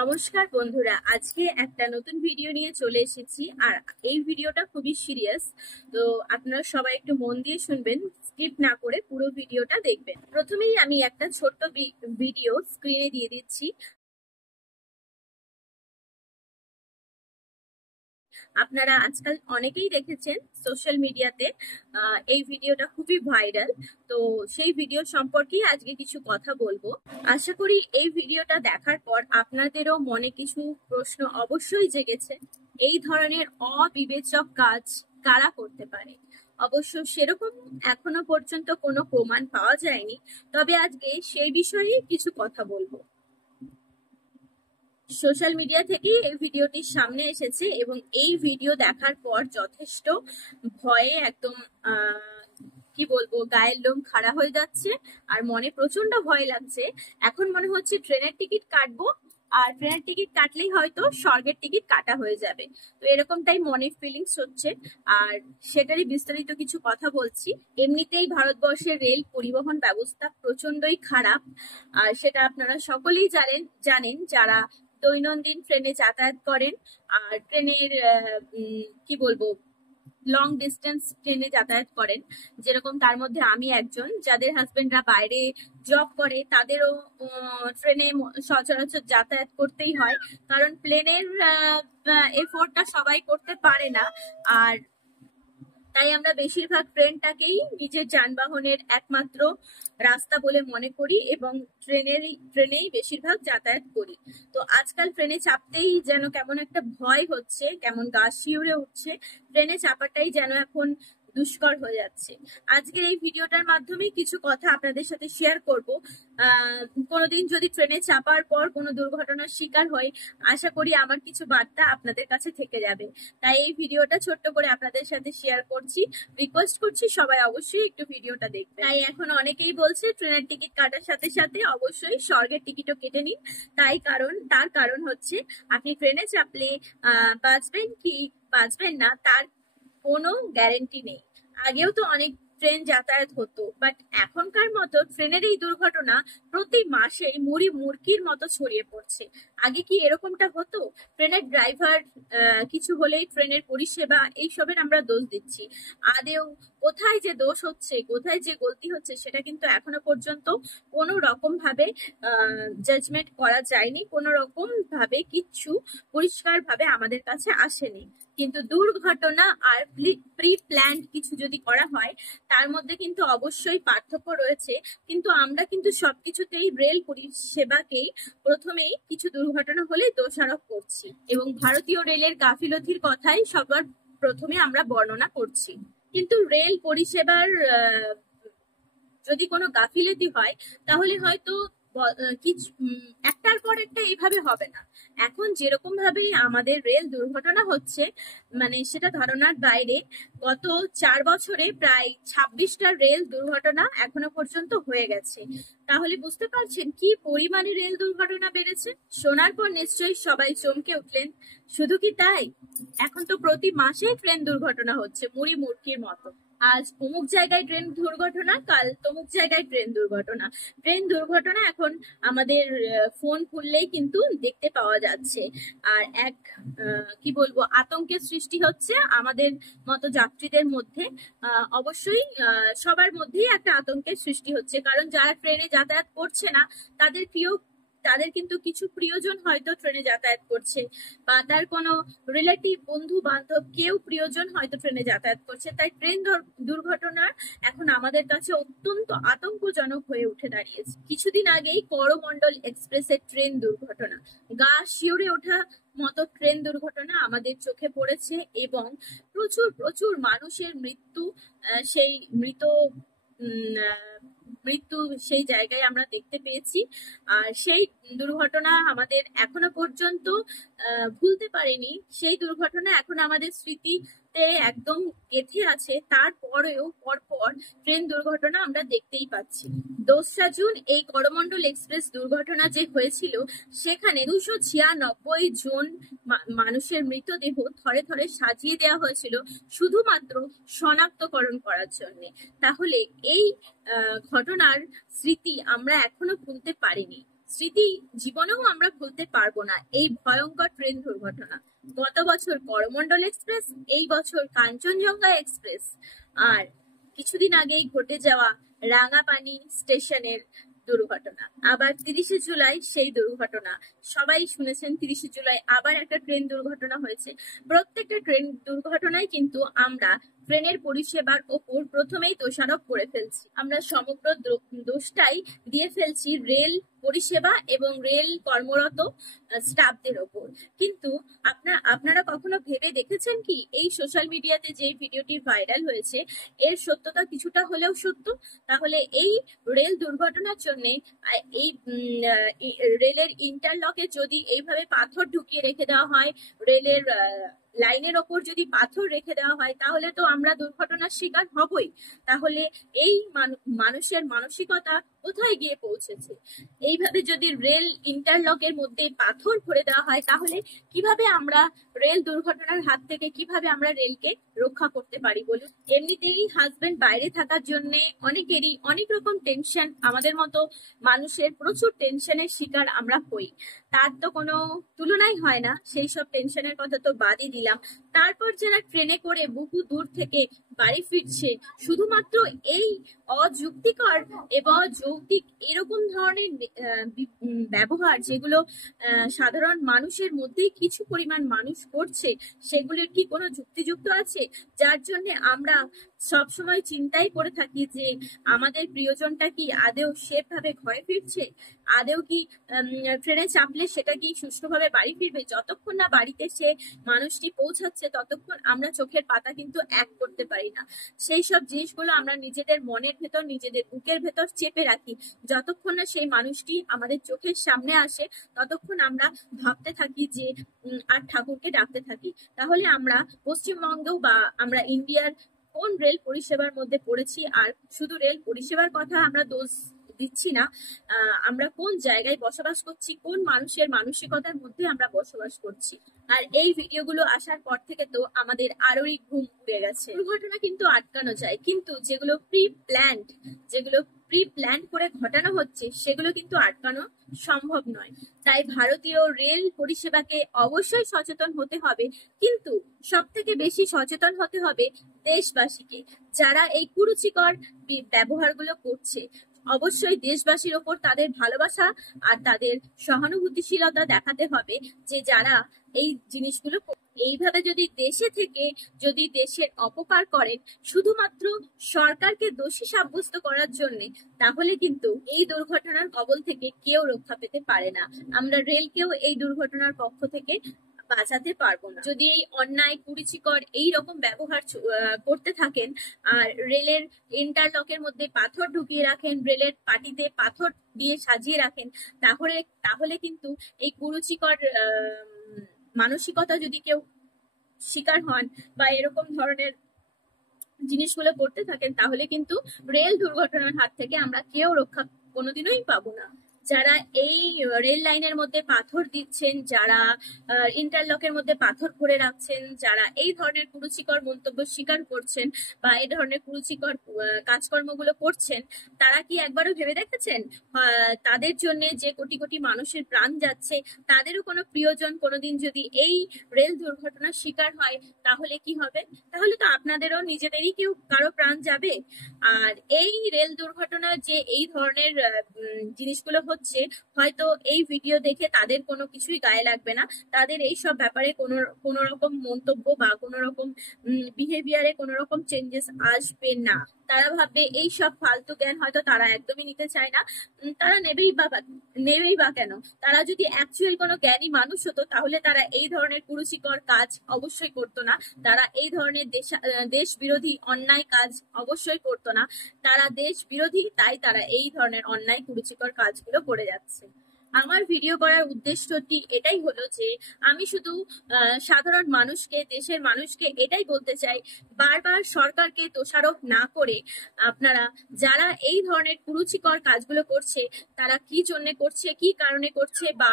নমস্কার বন্ধুরা, আজকে একটা নতুন ভিডিও নিয়ে চলে এসেছি। আর এই ভিডিওটা খুবই সিরিয়াস, তো আপনারা সবাই একটু মন দিয়ে শুনবেন, স্কিপ না করে পুরো ভিডিওটা দেখবেন। প্রথমেই আমি একটা ছোট্ট ভিডিও স্ক্রিনে দিয়ে দিচ্ছি। আপনারা আজকাল অনেকেই দেখেছেন সোশ্যাল মিডিয়াতে, এই ভিডিওটা খুবই ভাইরাল। তো সেই ভিডিও সম্পর্কেই আজকে কিছু কথা বলবো। আশা করি এই ভিডিওটা দেখার পর আপনাদেরও মনে কিছু প্রশ্ন অবশ্যই জেগেছে। এই ধরনের অবিবেচক কাজ কারা করতে পারে? অবশ্য সেরকম এখনো পর্যন্ত কোনো প্রমাণ পাওয়া যায়নি, তবে আজকে সেই বিষয়ে কিছু কথা বলবো। সোশ্যাল মিডিয়া থেকেই এই ভিডিওটি সামনে এসেছে এবং এই ভিডিও দেখার পর যথেষ্ট ভয়ে একদম কি বলবো, গায়ের লোম খাড়া হয়ে যাচ্ছে আর মনে প্রচন্ড ভয় লাগছে। এখন মনে হচ্ছে ট্রেনের টিকিট কাটবো, আর ট্রেনের টিকিট কাটলেই হয়তো স্বর্গের টিকিট কাটা হয়ে যাবে। তো এরকমটাই মনে ফিলিংস হচ্ছে, আর সেটারই বিস্তারিত কিছু কথা বলছি। এমনিতেই ভারতবর্ষের রেল পরিবহন ব্যবস্থা প্রচন্ডই খারাপ, আর সেটা আপনারা সকলেই জানেন যারা দৈনন্দিন ট্রেনে যাতায়াত করেন। আর ট্রেনের কি বলবো, লং ডিস্টেন্স ট্রেনে যাতায়াত করেন, যেরকম তার মধ্যে আমি একজন। যাদের হাজবেন্ডরা বাইরে জব করে তাদেরও ট্রেনে সচরাচর যাতায়াত করতেই হয়, কারণ প্লেনের এফোর্টটা সবাই করতে পারে না। আর তাই আমরা বেশিরভাগ ট্রেনটাকেই নিজের যানবাহনের একমাত্র রাস্তা বলে মনে করি এবং ট্রেনেই বেশিরভাগ যাতায়াত করি। তো আজকাল ট্রেনে চাপতেই যেন কেমন একটা ভয় হচ্ছে, কেমন গা শিউরে উঠছে। ট্রেনে চাপাটাই যেন এখন দুষ্কর হয়ে যাচ্ছে। আজকের এই ভিডিওটার মাধ্যমে কিছু কথা আপনাদের সাথে শেয়ার করব। কোনোদিন যদি ট্রেনে চাপার পর কোনো দুর্ঘটনার শিকার হয়, আশা করি আমার কিছু বার্তা আপনাদের কাছে থেকে যাবে। তাই এই ভিডিওটা ছোট্ট করে আপনাদের সাথে শেয়ার করছি। রিকোয়েস্ট করছি সবাই অবশ্যই একটু ভিডিওটা দেখবেন। তাই এখন অনেকেই বলছে ট্রেনের টিকিট কাটার সাথে সাথে অবশ্যই স্বর্গের টিকিটও কেটে নিন। তার কারণ হচ্ছে আপনি ট্রেনে চাপলে বাঁচবেন কি বাঁচবেন না তার কোনো গ্যারেন্টি নেই। আগেও তো অনেক ট্রেন যাতায়াত হতো, বাট এখনকার মতো ট্রেনের এই দুর্ঘটনা প্রতি মাসে মুড়ি মুরকির মতো ছড়িয়ে পড়ছে। আগে কি এরকমটা হতো? ট্রেনের ড্রাইভার কিছু হলেই ট্রেনের পরিষেবা এইসবের আমরা দোষ দিচ্ছি। আদেও কোথায় যে দোষ হচ্ছে, কোথায় যে গলতি হচ্ছে, সেটা কিন্তু এখনো পর্যন্ত কোনো রকম ভাবে জাজমেন্ট করা যায়নি, কোনো রকম ভাবে কিচ্ছু পরিষ্কার ভাবে আমাদের কাছে আসেনি। কিন্তু দুর্ঘটনা আর প্রি প্ল্যান কিছু যদি করা হয়, তার মধ্যে কিন্তু অবশ্যই পার্থক্য রয়েছে। কিন্তু আমরা কিন্তু সবকিছুতেই রেল পরিষেবাকেই প্রথমেই কিছু দুর্ঘটনা হলে দোষারোপ করছি এবং ভারতীয় রেলের গাফিলতির কথাই সবার প্রথমে আমরা বর্ণনা করছি। কিন্তু রেল পরিষেবার যদি কোনো গাফিলতি হয়, তাহলে হয়তো কিছু একটার পর একটা এইভাবে হবে না। এখন যেরকম ভাবে আমাদের রেল দুর্ঘটনা হচ্ছে, মানে সেটা ধারণার বাইরে। গত 4 বছরে প্রায় 26টা রেল দুর্ঘটনা এখনো পর্যন্ত হয়ে গেছে। তাহলে বুঝতে পারছেন কি পরিমাণে রেল দুর্ঘটনা বেড়েছে। শোনার পর নিশ্চয়ই সবাই চমকে উঠলেন। শুধু কি তাই, এখন তো প্রতি মাসে ট্রেন দুর্ঘটনা হচ্ছে মুড়ি মুরকির মতো। আজ অমুক জায়গায় ট্রেন দুর্ঘটনা, কাল তমুক জায়গায় ট্রেন দুর্ঘটনা। ট্রেন দুর্ঘটনা এখন আমাদের ফোন খুললেই কিন্তু দেখতে পাওয়া যাচ্ছে। আর এক কি বলবো, আতঙ্কের সৃষ্টি হচ্ছে আমাদের মতো যাত্রীদের মধ্যে। অবশ্যই সবার মধ্যেই একটা আতঙ্কের সৃষ্টি হচ্ছে, কারণ যারা ট্রেনে যাতায়াত করছে না তাদের কিন্তু কিছু প্রিয়জন হয়তো ট্রেনে যাতায়াত করছে, বা তার কোনো রিলেটিভ, বন্ধু বান্ধব, কেউ প্রিয়জন হয়তো ট্রেনে যাতায়াত করছে। তাই ট্রেন দুর্ঘটনা এখন আমাদের কাছে অত্যন্ত আতঙ্কজনক হয়ে উঠে দাঁড়িয়েছে। কিছুদিন আগেই করমণ্ডল এক্সপ্রেসের ট্রেন দুর্ঘটনা, গা শিউরে ওঠা মতো ট্রেন দুর্ঘটনা আমাদের চোখে পড়েছে এবং প্রচুর প্রচুর মানুষের মৃত্যু সেই জায়গায় আমরা দেখতে পেয়েছি। আর সেই দুর্ঘটনা আমাদের এখনো পর্যন্ত ভুলতে পারিনি। সেই দুর্ঘটনা এখন আমাদের স্মৃতিতে একদম গেঁথে আছে। তারপরেও পরপর ট্রেন দুর্ঘটনা আমরা দেখতেই পাচ্ছি। 2রা জুন এই করমণ্ডল এক্সপ্রেস দুর্ঘটনা যে হয়েছিল, সেখানে 296 জন মানুষের মৃতদেহ থরে থরে সাজিয়ে দেওয়া হয়েছিল শুধুমাত্র শনাক্তকরণ করার জন্য। তাহলে এই ঘটনার স্মৃতি আমরা এখনো ভুলতে পারিনি। স্মৃতি জীবনেও আমরা ভুলতে পারবো না এই ভয়ঙ্কর ট্রেন দুর্ঘটনা। গত বছর করমণ্ডল এক্সপ্রেস, এই বছর কাঞ্চনজঙ্ঘা এক্সপ্রেস, আর কিছুদিন আগেই ঘটে যাওয়া রাঙাপানি স্টেশনের দুর্ঘটনা, আবার 30শে জুলাই সেই দুর্ঘটনা। সবাই শুনেছেন 30শে জুলাই আবার একটা ট্রেন দুর্ঘটনা হয়েছে। প্রত্যেকটা ট্রেন দুর্ঘটনায় কিন্তু আমরা ট্রেনের পরিষেবার ওপর প্রথমেই দোষারোপ করে ফেলছি। আমরা সমগ্র দোষটাই দিয়ে ফেলছি রেল পরিষেবা এবং রেল কর্মরত স্টাফদের ওপর। কিন্তু আপনারা কখনো ভেবে দেখেছেন কি এই সোশ্যাল মিডিয়াতে যে ভিডিওটি ভাইরাল হয়েছে এর সত্যতা কিছুটা হলেও সত্য? তাহলে এই রেল দুর্ঘটনার জন্য এই রেলের ইন্টারলকে যদি এইভাবে পাথর ঢুকিয়ে রেখে দেওয়া হয়, রেলের লাইনের ওপর যদি পাথর রেখে দেওয়া হয়, তাহলে তো আমরা দুর্ঘটনার শিকার হবই। তাহলে এই মানুষের মানসিকতা কোথায় গিয়ে পৌঁছেছে? এইভাবে যদি রেল ইন্টারলকের মধ্যে পাথর ভরে দেওয়া হয়, তাহলে কিভাবে আমরা রেল দুর্ঘটনার হাত থেকে কিভাবে আমরা রেলকে রক্ষা করতে পারি বলুন? এমনিতেই হাজবেন্ড বাইরে থাকার জন্য অনেকেরই অনেক রকম টেনশন, আমাদের মতো মানুষের প্রচুর টেনশনের শিকার আমরা হই। তার তো কোনো তুলনাই হয় না, সেই সব টেনশনের কথা তো বাদই দিলাম। তারপর যারা ট্রেনে করে বহু দূর থেকে বাড়ি ফিরছে, শুধুমাত্র এই অযুক্তিকর এবং যৌক্তিক এরকম ধরনের ব্যবহার যেগুলো সাধারণ মানুষের মধ্যেই কিছু পরিমাণ মানুষ করছে, সেগুলির কি কোনো যুক্তিযুক্ত আছে? যার জন্য আমরা সবসময় চিন্তাই করে থাকি যে আমাদের প্রিয়জনটা কি আদেও সেফ ভাবে ঘরে ফিরছে, আদেও কি ট্রেনে চাপলে সেটা কি সুষ্ঠুভাবে বাড়ি ফিরবে। যতক্ষণ না বাড়িতে সে মানুষটি পৌঁছাচ্ছে ততক্ষণ আমরা চোখের পাতা কিন্তু এক করতে পারি না। সেই সব জিনিসগুলো আমরা নিজেদের মনের ভেতর, নিজেদের বুকের ভেতর চেপে রাখি। যতক্ষণ না সেই মানুষটি আমাদের চোখের সামনে আসে ততক্ষণ আমরা ভাবতে থাকি যে আর ঠাকুরকে ডাকতে থাকি। তাহলে আমরা পশ্চিমবঙ্গেও বা আমরা ইন্ডিয়ার কোন রেল পরিষেবার মধ্যে পড়েছি? আর শুধু রেল পরিষেবার কথা আমরা দোষ দিচ্ছি না, আমরা কোন জায়গায় বসবাস করছি, কোন মানুষের মানসিকতার মধ্যে আমরা বসবাস করছি। আর এই ভিডিওগুলো আসার পর থেকে তো আমাদের আরোই ঘুম উড়ে গেছে। দুর্ঘটনা কিন্তু আটকানো যায়, কিন্তু যেগুলো প্রি প্ল্যান্ড করে ঘটানো হচ্ছে সেগুলো কিন্তু আটকানো সম্ভব নয়। তাই ভারতীয় রেল পরিষেবাকে অবশ্যই সচেতন হতে হবে, কিন্তু সব থেকে বেশি সচেতন হতে হবে দেশবাসীকে, যারা এই কুরুচিকর ব্যবহারগুলো করছে। অবশ্যই দেশবাসীর ওপর তাদের ভালোবাসা আর তাদের সহানুভূতিশীলতা দেখাতে হবে, যে যারা এই জিনিসগুলো এইভাবে যদি দেশে থেকে যদি দেশের অপকার করেন শুধুমাত্র সরকারকে দোষী সাব্যস্ত করার জন্য, তাহলে কিন্তু এই দুর্ঘটনার কবল থেকে কেউ রক্ষা পেতে পারে না। আমরা রেলকেও এই দুর্ঘটনার পক্ষ থেকে বাঁচাতে পারবো না। যদি এই অন্যায় কুরুচিকর এই রকম ব্যবহার করতে থাকেন আর রেলের ইন্টারলকের মধ্যে পাথর ঢুকিয়ে রাখেন, রেলের পাটিতে পাথর দিয়ে সাজিয়ে রাখেন, তাহলে কিন্তু এই কুরুচিকর মানসিকতা যদি কেউ শিকার হন বা এরকম ধরনের জিনিসগুলো করতে থাকেন, তাহলে কিন্তু রেল দুর্ঘটনার হাত থেকে আমরা কেউ রক্ষা কোনোদিনই পাবো না। যারা এই রেল লাইনের মধ্যে পাথর দিচ্ছেন, যারা ইন্টারলকের মধ্যে পাথর ভরে রাখছেন, যারা এই ধরনের কুরুচিকর মন্তব্য স্বীকার করছেন বা এই ধরনের কুরুচিকর কাজকর্মগুলো করছেন, তারা কি একবারও ভেবে দেখেছেন তাদের জন্য যে কোটি কোটি মানুষের প্রাণ যাচ্ছে, তাদেরও কোনো প্রিয়জন কোনোদিন যদি এই রেল দুর্ঘটনার শিকার হয়, তাহলে কি হবে? তাহলে তো আপনাদেরও নিজেদেরই কারো প্রাণ যাবে। আর এই রেল দুর্ঘটনা যে এই ধরনের জিনিসগুলো হচ্ছে, হয়তো এই ভিডিও দেখে তাদের কোনো কিছুই গায়ে লাগবে না, তাদের এই সব ব্যাপারে কোনো রকম মন্তব্য বা কোনো রকম বিহেভিয়ারে কোনো রকম চেঞ্জেস আসবে না। তারা ভাববে এই সব ফালতু জ্ঞান হয়তো তারা একদমই নিতে চায় না, তারা নেবেই বা কেন? তারা যদি অ্যাকচুয়াল কোনো জ্ঞানী মানুষ হতো, তাহলে তারা এই ধরনের কুরুচিকর কাজ অবশ্যই করতো না, তারা এই ধরনের দেশ বিরোধী অন্যায় কাজ অবশ্যই করতো না। তারা দেশ বিরোধী, তাই তারা এই ধরনের অন্যায় কুরুচিকর কাজগুলো করে যাচ্ছে। আমার ভিডিও করার উদ্দেশ্যটি এটাই হলো যে আমি শুধু সাধারণ মানুষকে, দেশের মানুষকে এটাই বলতে চাই, বারবার সরকারকে দোষারোপ না করে আপনারা যারা এই ধরনের কুরুচিকর কাজগুলো করছে, তারা কি জন্য করছে, কি কারণে করছে, বা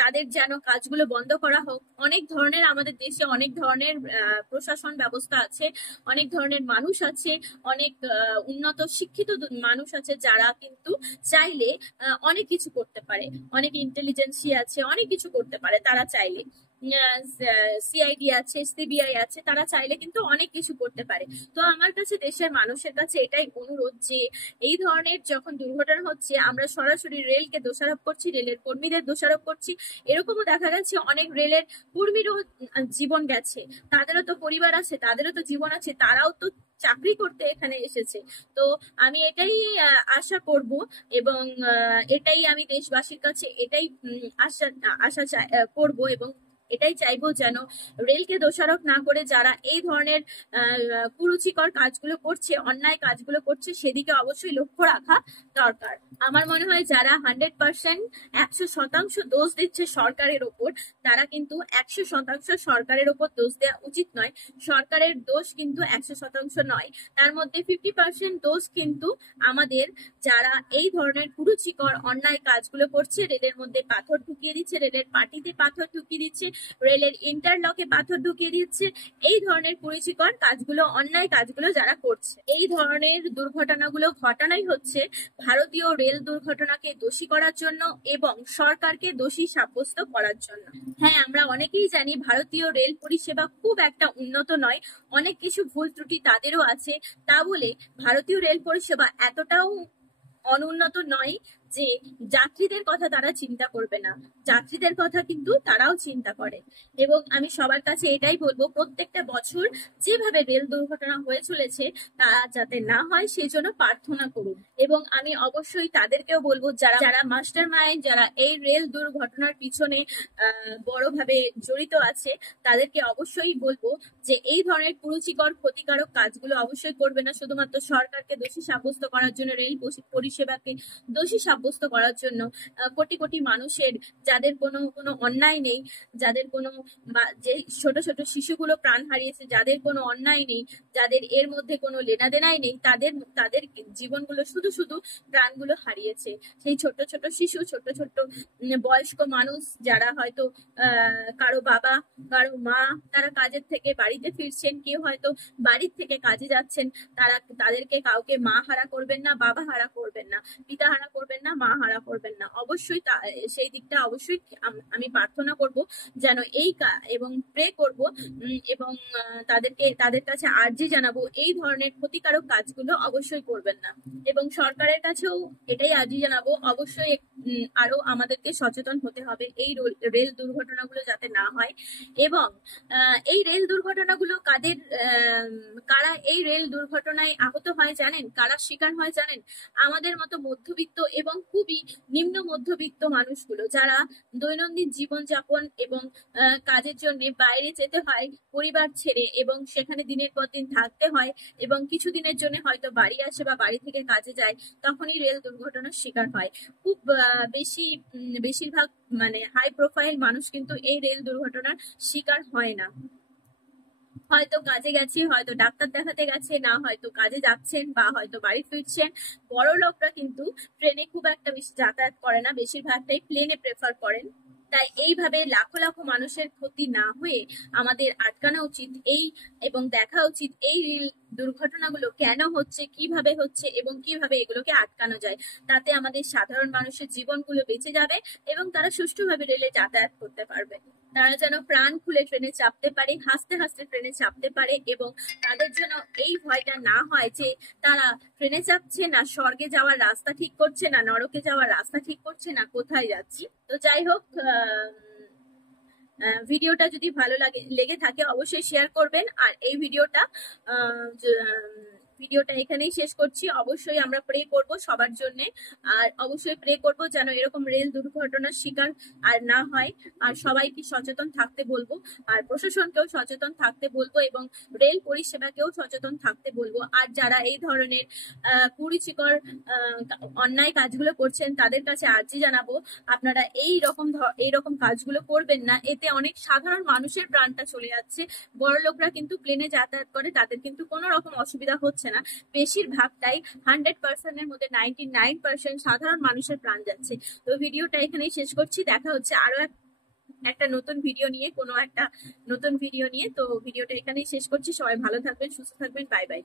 তাদের যেন কাজগুলো বন্ধ করা হোক। অনেক ধরনের আমাদের দেশে অনেক ধরনের প্রশাসন ব্যবস্থা আছে, অনেক ধরনের মানুষ আছে, অনেক উন্নত শিক্ষিত মানুষ আছে যারা কিন্তু চাইলে অনেক কিছু করতে পারে, অনেক ইন্টেলিজেন্সি আছে, অনেক কিছু করতে পারে তারা চাইলে। সিআইডি আছে, সিবিআই আছে, তারা চাইলে কিন্তু অনেক কিছু করতে পারে। তো আমার কাছে দেশের মানুষের কাছে এটাই অনুরোধ যে এই ধরনের যখন দুর্ঘটনা হচ্ছে আমরা সরাসরি রেলকে দোষারোপ করছি, রেলের কর্মীদের দোষারোপ করছি। এরকমও দেখা গেছে অনেক রেলের কর্মীরও জীবন গেছে, তাদেরও তো পরিবার আছে, তাদেরও তো জীবন আছে, তারাও তো চাকরি করতে এখানে এসেছে। তো আমি এটাই আশা করব এবং এটাই আমি দেশবাসীর কাছে এটাই আশা আশা করব এবং এটাই চাইবো যেন রেলকে দোষারোপ না করে যারা এই ধরনের কুরুচিকর কাজগুলো করছে, অন্যায় কাজগুলো করছে, সেদিকে অবশ্যই লক্ষ্য রাখা দরকার। আমার মনে হয় যারা 100% 100% দোষ দিচ্ছে সরকারের ওপর, তারা কিন্তু 100% সরকারের ওপর দোষ দেওয়া উচিত নয়। সরকারের দোষ কিন্তু 100% নয়, তার মধ্যে 50% দোষ কিন্তু আমাদের যারা এই ধরনের কুরুচিকর অন্যায় কাজগুলো করছে, রেলের মধ্যে পাথর ঢুকিয়ে দিচ্ছে, রেলের পাটিতে পাথর ঢুকিয়ে দিচ্ছে, রেলের ইন্টারলকে পাথর ঢুকিয়ে দিচ্ছে, এই ধরনের কুরুচিকর কাজগুলো, অন্যায় কাজগুলো যারা করছে। এই ধরনের দুর্ঘটনাগুলো ঘটানোই হচ্ছে ভারতীয় রেল দুর্ঘটনাকে দোষী করার জন্য এবং সরকারকে দোষী সাব্যস্ত করার জন্য। হ্যাঁ, আমরা অনেকেই জানি ভারতীয় রেল পরিষেবা খুব একটা উন্নত নয়, অনেক কিছু ভুল ত্রুটি তাদেরও আছে। তা বলে ভারতীয় রেল পরিষেবা এতটাও অনুন্নত নয় যে যাত্রীদের কথা তারা চিন্তা করবে না, যাত্রীদের কথা কিন্তু তারাও চিন্তা করে। এবং আমি সবার কাছে এটাই বলবো, প্রত্যেকটা বছর যেভাবে রেল দুর্ঘটনা হয়ে চলেছে তা যাতে না হয় সেই জন্য প্রার্থনা করুন। এবং আমি অবশ্যই তাদেরকেও বলবো যারা যারা মাস্টার মাইন্ড, যারা এই রেল দুর্ঘটনার পিছনে বড়ভাবে জড়িত আছে, তাদেরকে অবশ্যই বলবো যে এই ধরনের কুরুচিকর ক্ষতিকারক কাজগুলো অবশ্যই করবে না, শুধুমাত্র সরকারকে দোষী সাব্যস্ত করার জন্য, রেল পরিষেবাকে দোষী সাব্যস্ত করার জন্য। কোটি কোটি মানুষের যাদের কোনো কোনো অন্যায় নেই, যাদের কোনো যে ছোট ছোট শিশুগুলো প্রাণ হারিয়েছে, যাদের কোনো অন্যায় নেই, যাদের এর মধ্যে কোনো লেনাদেনাই নেই, তাদের তাদের জীবনগুলো শুধু শুধু প্রাণগুলো হারিয়েছে। সেই ছোট ছোট শিশু, ছোট ছোট বয়স্ক মানুষ যারা হয়তো কারো বাবা, কারো মা, তারা কাজের থেকে বাড়িতে ফিরছেন, কেউ হয়তো বাড়ির থেকে কাজে যাচ্ছেন, তাদেরকে কাউকে মা হারা করবেন না, বাবা হারা করবেন না, পিতা হারা করবেন না, মা হারা করবেন না। অবশ্যই সেই দিকটা অবশ্যই আমি প্রার্থনা করব যেন এবং প্রে করব এবং তাদের কাছে আর্জি জানাবো এই ধরনের ক্ষতিকারক কাজগুলো অবশ্যই করবেন না। এবং সরকারের কাছেও এটাই আর্জি জানাবো, অবশ্যই আরো আমাদেরকে সচেতন হতে হবে এই রেল দুর্ঘটনাগুলো যাতে না হয়। এবং এই রেল দুর্ঘটনাগুলো কারা এই রেল দুর্ঘটনায় আহত হয় জানেন, কারা শিকার হয় জানেন? আমাদের মতো মধ্যবিত্ত এবং খুবই নিম্ন মধ্যবিত্ত মানুষগুলো, যারা দৈনন্দিন জীবনযাপন এবং কাজের জন্য বাইরে যেতে হয় পরিবার ছেড়ে, এবং সেখানে দিনের পর দিন থাকতে হয়, এবং কিছুদিনের জন্য হয়তো বাড়ি আসে বা বাড়ি থেকে কাজে যায়, তখনই রেল দুর্ঘটনার শিকার হয়। খুব বেশিরভাগ মানে হাই প্রোফাইল মানুষ কিন্তু এই রেল দুর্ঘটনার শিকার হয় না। হয়তো কাজে গেছে, হয়তো ডাক্তার দেখাতে গেছে, না হয়তো কাজে যাচ্ছেন বা হয়তো বাড়ি ফিরছেন। বড় লোকরা কিন্তু ট্রেনে খুব একটা বেশি যাতায়াত করে না, বেশিরভাগটাই প্লেনে প্রেফার করেন। তাই এইভাবে লাখো লাখো মানুষের ক্ষতি না হয়ে আমাদের আটকানো উচিত এবং দেখা উচিত এই রেল দুর্ঘটনাগুলো কেন হচ্ছে, কিভাবে হচ্ছে এবং কিভাবে এগুলোকে আটকানো যায়। তাতে আমাদের সাধারণ মানুষের জীবনগুলো বেঁচে যাবে এবং তারা সুষ্ঠুভাবে রেলে যাতায়াত করতে পারবে। তারা যেন প্রাণ খুলে ট্রেনে চাপতে পারে, হাসতে হাসতে ট্রেনে চাপতে পারে, এবং তাদের জন্য এই ভয়টা না হয় যে তারা ট্রেনে চাপছে না স্বর্গে যাওয়ার রাস্তা ঠিক করছে, না নরকে যাওয়ার রাস্তা ঠিক করছে, না কোথায় যাচ্ছি। তো যাই হোক, ভিডিওটা যদি ভালো লেগে থাকে অবশ্যই শেয়ার করবেন। আর এই ভিডিওটা এখানেই শেষ করছি। অবশ্যই আমরা প্রে করব সবার জন্য, আর অবশ্যই প্রে করব যেন এরকম রেল দুর্ঘটনার শিকার আর না হয়। আর সবাইকে সচেতন থাকতে বলবো, আর প্রশাসনকেও সচেতন থাকতে বলবো, এবং রেল পরিষেবাকেও সচেতন থাকতে বলবো। আর যারা এই ধরনের কুরুচিকর অন্যায় কাজগুলো করছেন তাদের কাছে আর্জি জানাবো, আপনারা এইরকম কাজগুলো করবেন না। এতে অনেক সাধারণ মানুষের প্রাণটা চলে যাচ্ছে। বড় লোকরা কিন্তু প্লেনে যাতায়াত করে, তাদের কিন্তু কোনো রকম অসুবিধা হচ্ছে না। না, বেশিরভাগটাই 100%-এর মধ্যে 99% সাধারণ মানুষের প্রাণ যাচ্ছে। তো ভিডিওটা এখানেই শেষ করছি, দেখা হচ্ছে আরো একটা নতুন ভিডিও নিয়ে, কোনো একটা নতুন ভিডিও নিয়ে। তো ভিডিওটা এখানেই শেষ করছি, সবাই ভালো থাকবেন, সুস্থ থাকবেন, বাই বাই।